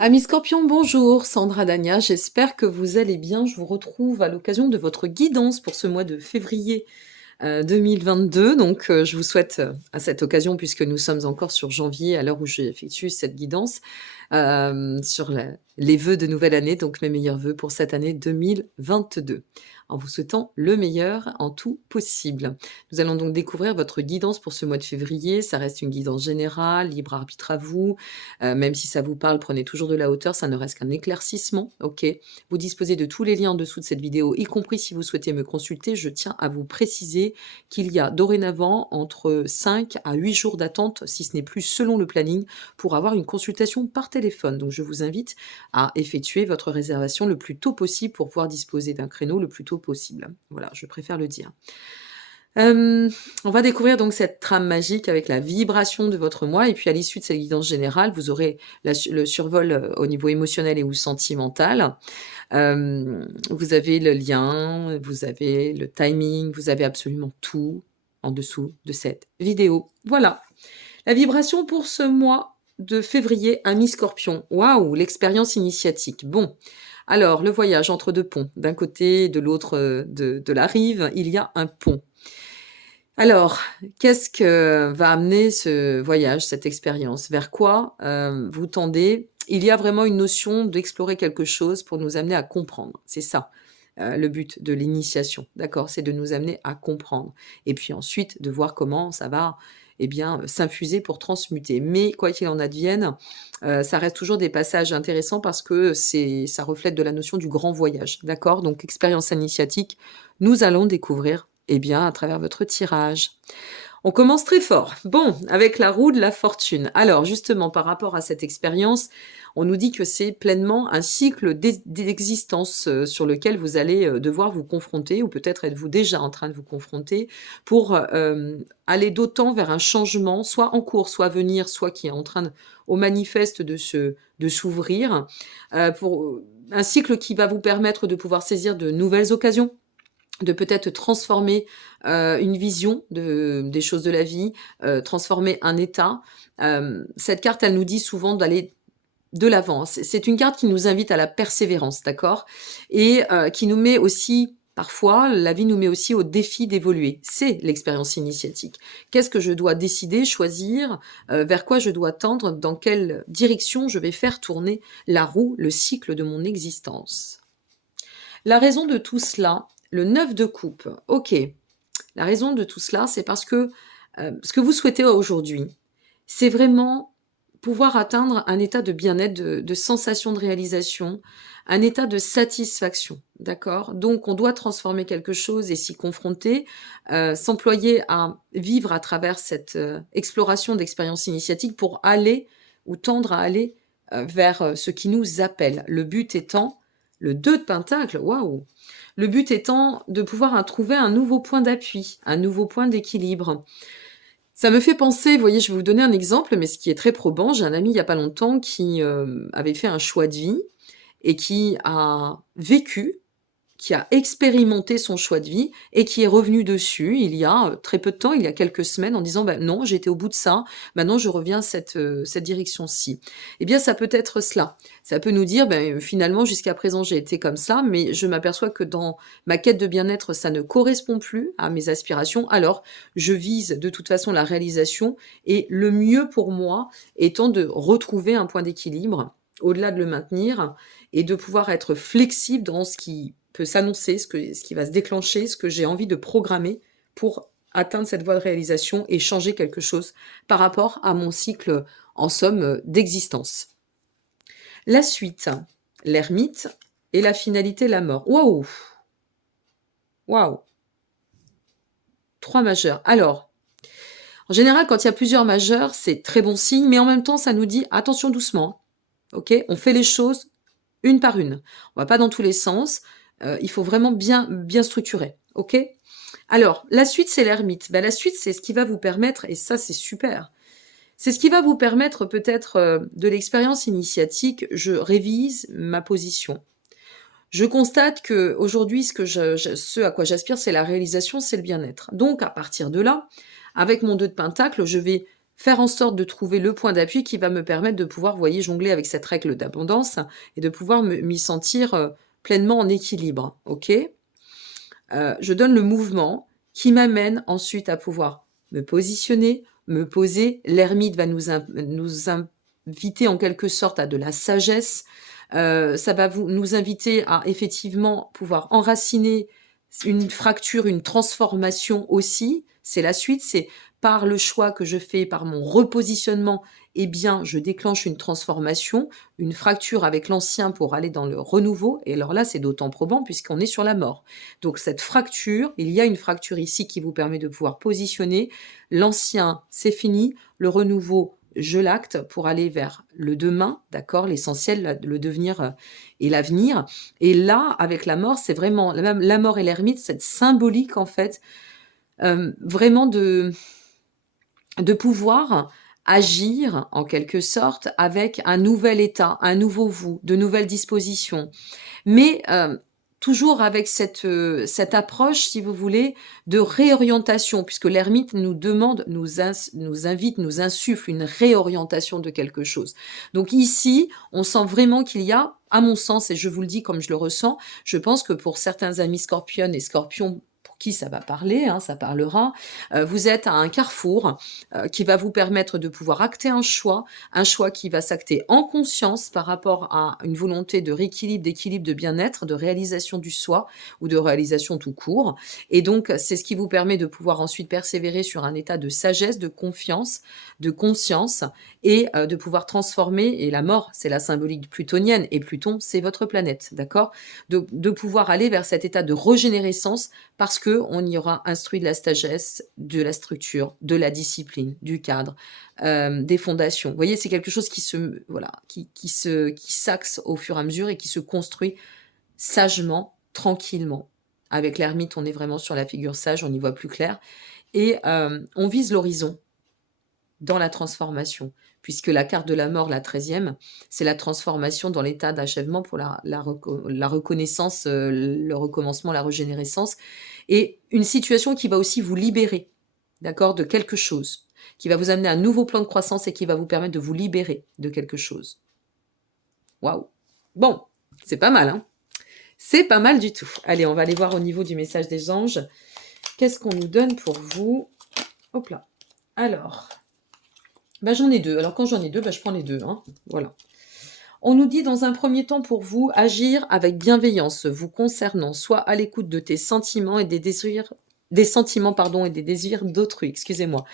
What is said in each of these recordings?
Amis Scorpion, bonjour, Sandra Dania, j'espère que vous allez bien. Je vous retrouve à l'occasion de votre guidance pour ce mois de février 2022. Donc, je vous souhaite à cette occasion, puisque nous sommes encore sur janvier, à l'heure où j'effectue cette guidance, sur les vœux de nouvelle année, donc mes meilleurs vœux pour cette année 2022, en vous souhaitant le meilleur en tout possible. Nous allons donc découvrir votre guidance pour ce mois de février. Ça reste une guidance générale, libre arbitre à vous. Même si ça vous parle, prenez toujours de la hauteur, ça ne reste qu'un éclaircissement, ok? Vous disposez de tous les liens en dessous de cette vidéo, y compris si vous souhaitez me consulter. Je tiens à vous préciser qu'il y a dorénavant entre 5 à 8 jours d'attente, si ce n'est plus selon le planning, pour avoir une consultation par téléphone. Donc je vous invite à effectuer votre réservation le plus tôt possible pour pouvoir disposer d'un créneau le plus tôt possible. Voilà, je préfère le dire. On va découvrir donc cette trame magique avec la vibration de votre moi, et puis à l'issue de cette guidance générale, vous aurez le survol au niveau émotionnel et ou sentimental. Vous avez le lien, vous avez le timing, vous avez absolument tout en dessous de cette vidéo. Voilà. La vibration pour ce mois de février, ami Scorpion. Waouh, l'expérience initiatique. Bon, alors le voyage entre deux ponts. D'un côté et de l'autre de la rive, il y a un pont. Alors, qu'est-ce que va amener ce voyage, cette expérience? Vers quoi vous tendez? Il y a vraiment une notion d'explorer quelque chose pour nous amener à comprendre. C'est ça, le but de l'initiation, d'accord? C'est de nous amener à comprendre. Et puis ensuite, de voir comment ça va, eh bien, s'infuser pour transmuter. Mais quoi qu'il en advienne, ça reste toujours des passages intéressants parce que ça reflète de la notion du grand voyage, d'accord? Donc, expérience initiatique, nous allons découvrir eh bien, à travers votre tirage. On commence très fort. Bon, avec la roue de la fortune. Alors, justement, par rapport à cette expérience, on nous dit que c'est pleinement un cycle d'existence sur lequel vous allez devoir vous confronter, ou peut-être êtes-vous déjà en train de vous confronter, pour aller d'autant vers un changement, soit en cours, soit à venir, soit qui est en train, au manifeste, de s'ouvrir, pour un cycle qui va vous permettre de pouvoir saisir de nouvelles occasions, de peut-être transformer une vision des choses de la vie, transformer un état. Cette carte, elle nous dit souvent d'aller de l'avant. C'est une carte qui nous invite à la persévérance, d'accord? Et qui nous met aussi, parfois, la vie nous met aussi au défi d'évoluer. C'est l'expérience initiatique. Qu'est-ce que je dois décider, choisir, vers quoi je dois tendre, dans quelle direction je vais faire tourner la roue, le cycle de mon existence. La raison de tout cela, le 9 de coupe, ok. La raison de tout cela, c'est parce que ce que vous souhaitez aujourd'hui, c'est vraiment pouvoir atteindre un état de bien-être, de sensation de réalisation, un état de satisfaction, d'accord? Donc, on doit transformer quelque chose et s'y confronter, s'employer à vivre à travers cette exploration d'expérience initiatique pour aller ou tendre à aller vers ce qui nous appelle. Le but étant, le 2 de Pentacle, waouh! Le but étant de pouvoir trouver un nouveau point d'appui, un nouveau point d'équilibre. Ça me fait penser, vous voyez, je vais vous donner un exemple, mais ce qui est très probant. J'ai un ami il y a pas longtemps qui avait fait un choix de vie et qui a vécu, qui a expérimenté son choix de vie et qui est revenu dessus il y a très peu de temps, il y a quelques semaines, en disant ben non, j'étais au bout de ça, maintenant je reviens à cette direction-ci. Eh bien, ça peut être cela. Ça peut nous dire ben finalement jusqu'à présent j'ai été comme ça, mais je m'aperçois que dans ma quête de bien-être, ça ne correspond plus à mes aspirations. Alors, je vise de toute façon la réalisation et le mieux pour moi étant de retrouver un point d'équilibre au-delà de le maintenir et de pouvoir être flexible dans ce qui peut s'annoncer, ce qui va se déclencher, ce que j'ai envie de programmer pour atteindre cette voie de réalisation et changer quelque chose par rapport à mon cycle, en somme, d'existence. La suite, l'ermite et la finalité, la mort. Waouh! Waouh! 3 majeurs. Alors, en général, quand il y a plusieurs majeurs, c'est très bon signe, mais en même temps, ça nous dit attention doucement. Ok? On fait les choses une par une. On va pas dans tous les sens. Il faut vraiment bien structurer. Ok? Alors, la suite, c'est l'ermite. Ben, la suite, c'est ce qui va vous permettre, et ça, c'est super. C'est ce qui va vous permettre peut-être de l'expérience initiatique. Je révise ma position. Je constate que aujourd'hui, ce à quoi j'aspire, c'est la réalisation, c'est le bien-être. Donc, à partir de là, avec mon 2 de Pentacle, je vais faire en sorte de trouver le point d'appui qui va me permettre de pouvoir, vous voyez, jongler avec cette règle d'abondance et de pouvoir m'y sentir pleinement en équilibre, ok? Je donne le mouvement qui m'amène ensuite à pouvoir me positionner, me poser. L'ermite va nous inviter en quelque sorte à de la sagesse. Ça va nous inviter à effectivement pouvoir enraciner une fracture, une transformation aussi. C'est la suite, c'est par le choix que je fais, par mon repositionnement, eh bien, je déclenche une transformation, une fracture avec l'ancien pour aller dans le renouveau. Et alors là, c'est d'autant probant puisqu'on est sur la mort. Donc cette fracture, il y a une fracture ici qui vous permet de pouvoir positionner. L'ancien, c'est fini. Le renouveau, je l'acte pour aller vers le demain, d'accord, l'essentiel, le devenir et l'avenir. Et là, avec la mort, c'est vraiment, même la mort et l'ermite, cette symbolique en fait, vraiment de pouvoir agir en quelque sorte avec un nouvel état, un nouveau vous, de nouvelles dispositions. Mais toujours avec cette approche, si vous voulez, de réorientation, puisque l'ermite nous demande, nous invite, nous insuffle une réorientation de quelque chose. Donc ici, on sent vraiment qu'il y a, à mon sens, et je vous le dis comme je le ressens, je pense que pour certains amis scorpionnes et scorpions, pour qui ça va parler, hein, ça parlera, vous êtes à un carrefour qui va vous permettre de pouvoir acter un choix qui va s'acter en conscience par rapport à une volonté de rééquilibre, d'équilibre, de bien-être, de réalisation du soi ou de réalisation tout court. Et donc, c'est ce qui vous permet de pouvoir ensuite persévérer sur un état de sagesse, de confiance, de conscience et de pouvoir transformer. Et la mort, c'est la symbolique plutonienne et Pluton, c'est votre planète, d'accord? De pouvoir aller vers cet état de régénérescence parce que on y aura instruit de la sagesse, de la structure, de la discipline, du cadre, des fondations. Vous voyez, c'est quelque chose qui s'axe au fur et à mesure et qui se construit sagement, tranquillement. Avec l'ermite, on est vraiment sur la figure sage, on y voit plus clair. Et on vise l'horizon dans la transformation, puisque la carte de la mort, la 13e, c'est la transformation dans l'état d'achèvement pour la reconnaissance, le recommencement, la régénérescence, et une situation qui va aussi vous libérer, d'accord, de quelque chose, qui va vous amener à un nouveau plan de croissance et qui va vous permettre de vous libérer de quelque chose. Waouh! Bon, c'est pas mal, hein? C'est pas mal du tout. Allez, on va aller voir au niveau du message des anges. Qu'est-ce qu'on nous donne pour vous? Hop là. Alors, j'en ai deux. Alors, quand j'en ai deux, je prends les deux. Hein. Voilà. On nous dit dans un premier temps pour vous, agir avec bienveillance vous concernant, soit à l'écoute de tes sentiments et des désirs, et des désirs d'autrui. Excusez-moi.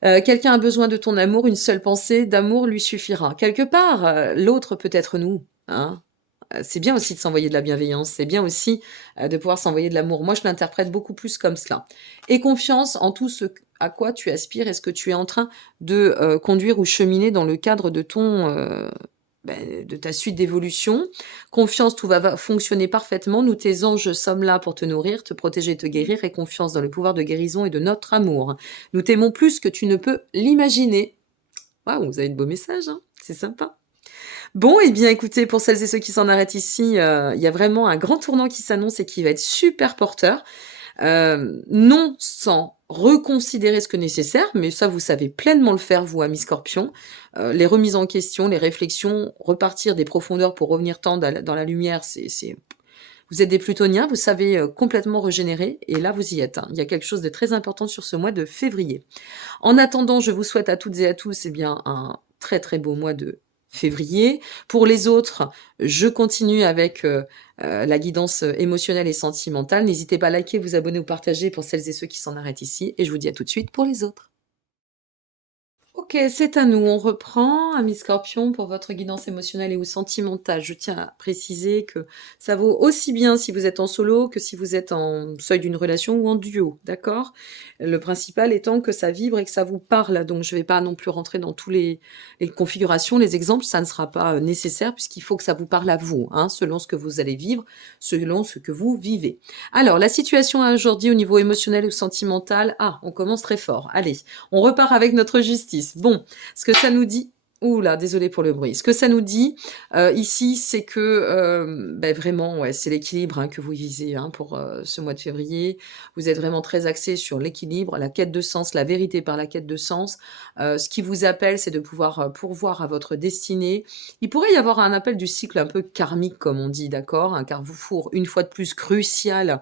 Quelqu'un a besoin de ton amour, une seule pensée d'amour lui suffira. Quelque part, l'autre peut être nous. Hein. C'est bien aussi de s'envoyer de la bienveillance, c'est bien aussi de pouvoir s'envoyer de l'amour. Moi, je l'interprète beaucoup plus comme cela. Et confiance en tout ce à quoi tu aspires et ce que tu es en train de conduire ou cheminer dans le cadre de de ta suite d'évolution. Confiance, tout va fonctionner parfaitement. Nous, tes anges, sommes là pour te nourrir, te protéger, te guérir, et confiance dans le pouvoir de guérison et de notre amour. Nous t'aimons plus que tu ne peux l'imaginer. Waouh, vous avez de beaux messages, hein, c'est sympa. Bon, eh bien, écoutez, pour celles et ceux qui s'en arrêtent ici, il y a vraiment un grand tournant qui s'annonce et qui va être super porteur. Non sans reconsidérer ce que nécessaire, mais ça, vous savez pleinement le faire, vous, amis Scorpion. Les remises en question, les réflexions, repartir des profondeurs pour revenir tant dans la lumière, vous êtes des plutoniens, vous savez complètement régénérer, et là, vous y êtes. Hein. Il y a quelque chose de très important sur ce mois de février. En attendant, je vous souhaite à toutes et à tous un très très beau mois de février. Pour les autres, je continue avec la guidance émotionnelle et sentimentale. N'hésitez pas à liker, vous abonner ou partager pour celles et ceux qui s'en arrêtent ici. Et je vous dis à tout de suite pour les autres. Ok, c'est à nous. On reprend, amis Scorpion, pour votre guidance émotionnelle et ou sentimentale. Je tiens à préciser que ça vaut aussi bien si vous êtes en solo que si vous êtes en seuil d'une relation ou en duo, d'accord? Le principal étant que ça vibre et que ça vous parle. Donc, je ne vais pas non plus rentrer dans tous les configurations, les exemples, ça ne sera pas nécessaire puisqu'il faut que ça vous parle à vous, hein, selon ce que vous allez vivre, selon ce que vous vivez. Alors, la situation aujourd'hui au niveau émotionnel ou sentimental, on commence très fort. Allez, on repart avec notre justice. Bon, ce que ça nous dit, Ouh là, désolée pour le bruit. Ce que ça nous dit, ici, c'est que, vraiment, ouais, c'est l'équilibre, hein, que vous visez, hein, pour, ce mois de février. Vous êtes vraiment très axé sur l'équilibre, la quête de sens, la vérité par la quête de sens. Ce qui vous appelle, c'est de pouvoir, pourvoir à votre destinée. Il pourrait y avoir un appel du cycle un peu karmique, comme on dit, d'accord? Un carrefour, une fois de plus, crucial,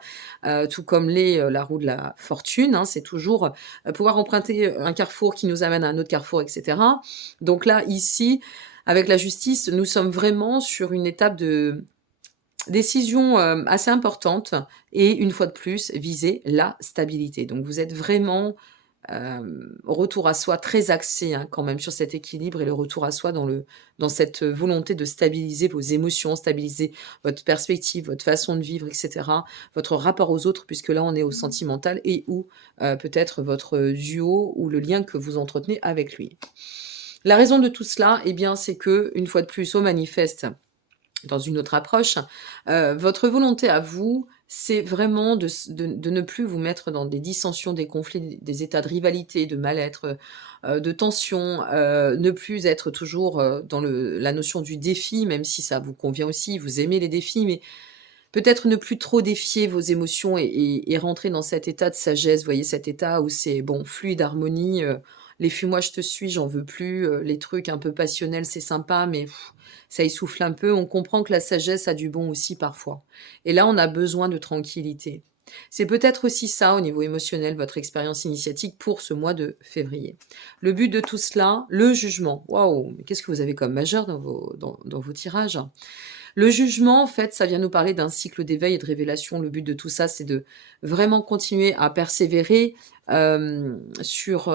tout comme l'est, la roue de la fortune, hein. C'est toujours, pouvoir emprunter, un carrefour qui nous amène à un autre carrefour et cetera. Donc là, ici, avec la justice, nous sommes vraiment sur une étape de décision, assez importante et une fois de plus, viser la stabilité. Donc vous êtes vraiment, au retour à soi, très axé, hein, quand même sur cet équilibre et le retour à soi dans cette volonté de stabiliser vos émotions, stabiliser votre perspective, votre façon de vivre et cetera, votre rapport aux autres puisque là, on est au sentimental et ou, peut-être votre duo ou le lien que vous entretenez avec lui. La raison de tout cela, eh bien, c'est que une fois de plus, on manifeste dans une autre approche, votre volonté à vous, c'est vraiment de ne plus vous mettre dans des dissensions, des conflits, des états de rivalité, de mal-être, de tension, ne plus être toujours, dans la notion du défi, même si ça vous convient aussi, vous aimez les défis, mais peut-être ne plus trop défier vos émotions et rentrer dans cet état de sagesse, vous voyez? Cet état où c'est bon, fluide, harmonie, les «fuis-moi, je te suis, j'en veux plus», les trucs un peu passionnels, c'est sympa, mais ça essouffle un peu. On comprend que la sagesse a du bon aussi parfois. Et là, on a besoin de tranquillité. C'est peut-être aussi ça, au niveau émotionnel, votre expérience initiatique pour ce mois de février. Le but de tout cela, le jugement. Waouh! Mais qu'est-ce que vous avez comme majeur dans vos tirages? Le jugement, en fait, ça vient nous parler d'un cycle d'éveil et de révélation. Le but de tout ça, c'est de vraiment continuer à persévérer, sur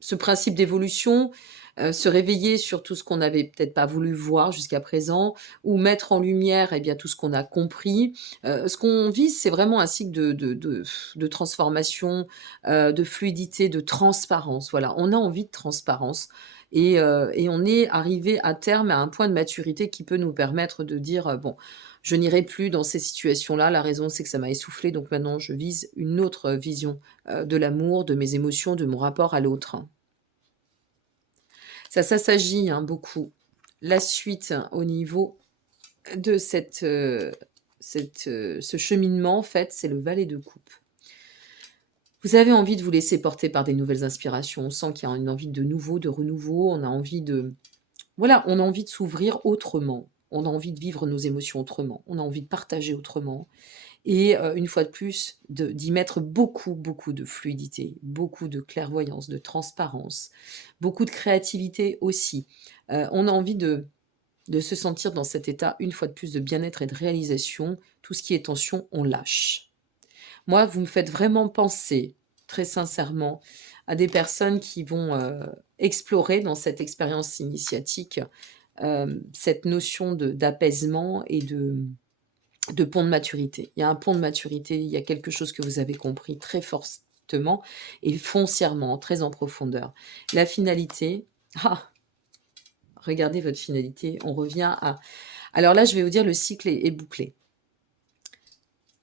ce principe d'évolution, se réveiller sur tout ce qu'on n'avait peut-être pas voulu voir jusqu'à présent ou mettre en lumière, eh bien, tout ce qu'on a compris. Ce qu'on vise, c'est vraiment un cycle de transformation, de fluidité, de transparence. Voilà, on a envie de transparence et on est arrivé à terme à un point de maturité qui peut nous permettre de dire, «Bon, je n'irai plus dans ces situations-là. La raison, c'est que ça m'a essoufflé, donc maintenant je vise une autre vision, de l'amour, de mes émotions, de mon rapport à l'autre». Ça s'agit, hein, beaucoup. La suite, hein, au niveau de ce cheminement, en fait, c'est le valet de coupe. Vous avez envie de vous laisser porter par des nouvelles inspirations. On sent qu'il y a une envie de nouveau, de renouveau. On a envie de voilà, on a envie de s'ouvrir autrement. On a envie de vivre nos émotions autrement. On a envie de partager autrement et une fois de plus, d'y mettre beaucoup, beaucoup de fluidité, beaucoup de clairvoyance, de transparence, beaucoup de créativité aussi. On a envie de se sentir dans cet état, une fois de plus, de bien-être et de réalisation. Tout ce qui est tension, on lâche. Moi, vous me faites vraiment penser, très sincèrement, à des personnes qui vont, explorer dans cette expérience initiatique, cette notion d'apaisement et de pont de maturité. Il y a un pont de maturité, il y a quelque chose que vous avez compris très fortement et foncièrement, très en profondeur. La finalité, ah! Regardez votre finalité, on revient à alors là, je vais vous dire le cycle est bouclé.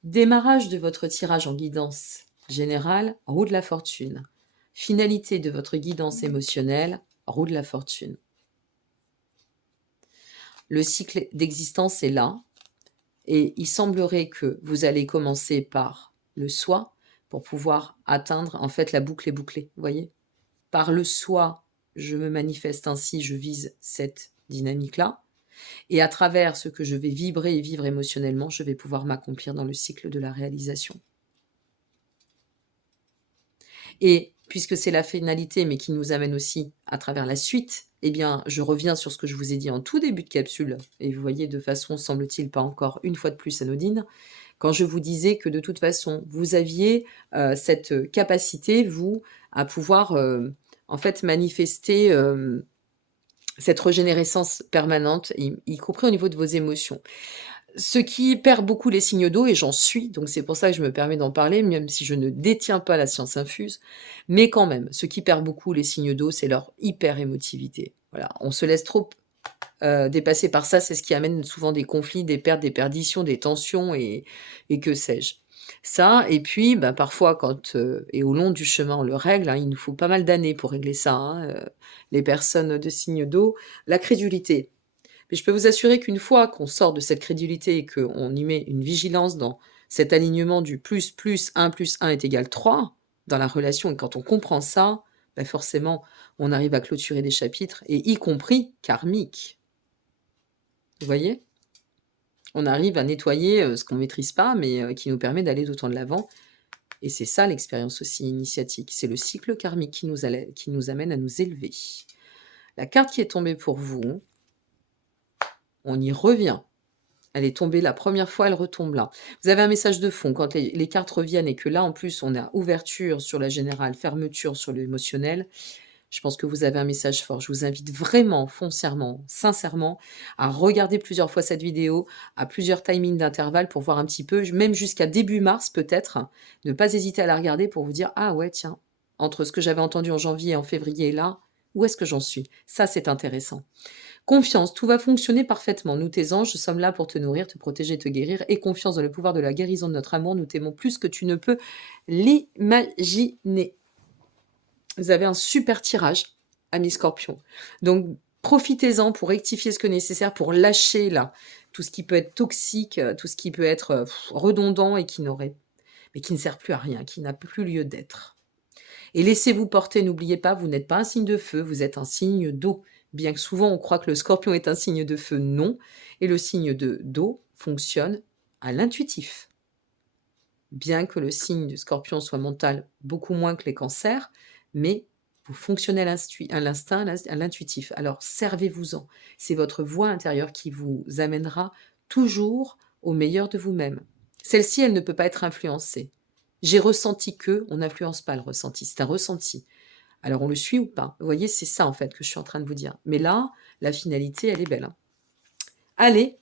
Démarrage de votre tirage en guidance générale, roue de la fortune. Finalité de votre guidance émotionnelle, roue de la fortune. Le cycle d'existence est là et il semblerait que vous allez commencer par le soi pour pouvoir atteindre, en fait, la boucle est bouclée, vous voyez? Par le soi, je me manifeste ainsi, je vise cette dynamique-là. Et à travers ce que je vais vibrer et vivre émotionnellement, je vais pouvoir m'accomplir dans le cycle de la réalisation. Et puisque c'est la finalité, mais qui nous amène aussi à travers la suite, eh bien, je reviens sur ce que je vous ai dit en tout début de capsule, et vous voyez de façon, semble-t-il, pas encore une fois de plus anodine, quand je vous disais que de toute façon, vous aviez cette capacité, vous, à pouvoir en fait manifester cette régénérescence permanente, y compris au niveau de vos émotions. Ce qui perd beaucoup les signes d'eau et j'en suis, donc c'est pour ça que je me permets d'en parler, même si je ne détiens pas la science infuse. Mais quand même, ce qui perd beaucoup les signes d'eau, c'est leur hyper émotivité. Voilà, on se laisse trop, dépasser par ça, c'est ce qui amène souvent des conflits, des pertes, des perditions, des tensions et que sais-je. Ça et puis, bah, parfois quand, et au long du chemin, on le règle, hein, il nous faut pas mal d'années pour régler ça, hein, les personnes de signe d'eau. La crédulité. Mais je peux vous assurer qu'une fois qu'on sort de cette crédulité et qu'on y met une vigilance dans cet alignement du plus 1 plus 1 est égal 3 dans la relation et quand on comprend ça, bah, forcément, on arrive à clôturer des chapitres et y compris karmiques. Vous voyez? On arrive à nettoyer, ce qu'on maîtrise pas, mais qui nous permet d'aller d'autant de l'avant et c'est ça l'expérience aussi initiatique. C'est le cycle karmique qui nous amène à nous élever. La carte qui est tombée pour vous, on y revient. Elle est tombée la première fois, elle retombe là. Vous avez un message de fond quand les cartes reviennent et que là, en plus, on a ouverture sur la générale, fermeture sur l'émotionnel. Je pense que vous avez un message fort. Je vous invite vraiment, foncièrement, sincèrement, à regarder plusieurs fois cette vidéo, à plusieurs timings d'intervalle pour voir un petit peu, même jusqu'à début mars peut-être. Ne pas hésiter à la regarder pour vous dire: «Ah ouais, tiens, entre ce que j'avais entendu en janvier et en février et là, où est-ce que j'en suis?» Ça, c'est intéressant. Confiance, tout va fonctionner parfaitement. Nous, tes anges, sommes là pour te nourrir, te protéger, te guérir. Et confiance dans le pouvoir de la guérison de notre amour. Nous t'aimons plus que tu ne peux l'imaginer. Vous avez un super tirage, amis Scorpion. Donc, profitez-en pour rectifier ce que nécessaire, pour lâcher là tout ce qui peut être toxique, tout ce qui peut être redondant et qui ne sert plus à rien, qui n'a plus lieu d'être. Et laissez-vous porter, n'oubliez pas, vous n'êtes pas un signe de feu, vous êtes un signe d'eau. Bien que souvent on croit que le scorpion est un signe de feu, non. Et le signe d'eau fonctionne à l'intuitif. Bien que le signe du scorpion soit mental beaucoup moins que les cancers, mais vous fonctionnez à l'instinct, à l'intuitif. Alors servez-vous-en. C'est votre voix intérieure qui vous amènera toujours au meilleur de vous-même. Celle-ci, elle ne peut pas être influencée. J'ai ressenti que, on n'influence pas le ressenti, c'est un ressenti. Alors on le suit ou pas? Vous voyez, c'est ça en fait que je suis en train de vous dire. Mais là, la finalité, elle est belle, hein. Allez,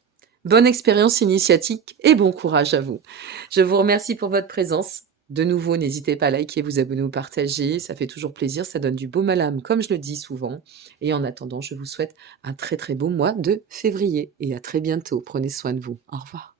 bonne expérience initiatique et bon courage à vous. Je vous remercie pour votre présence. De nouveau, n'hésitez pas à liker, vous abonner ou partager, ça fait toujours plaisir, ça donne du baume à l'âme, comme je le dis souvent. Et en attendant, je vous souhaite un très très beau mois de février et à très bientôt. Prenez soin de vous. Au revoir.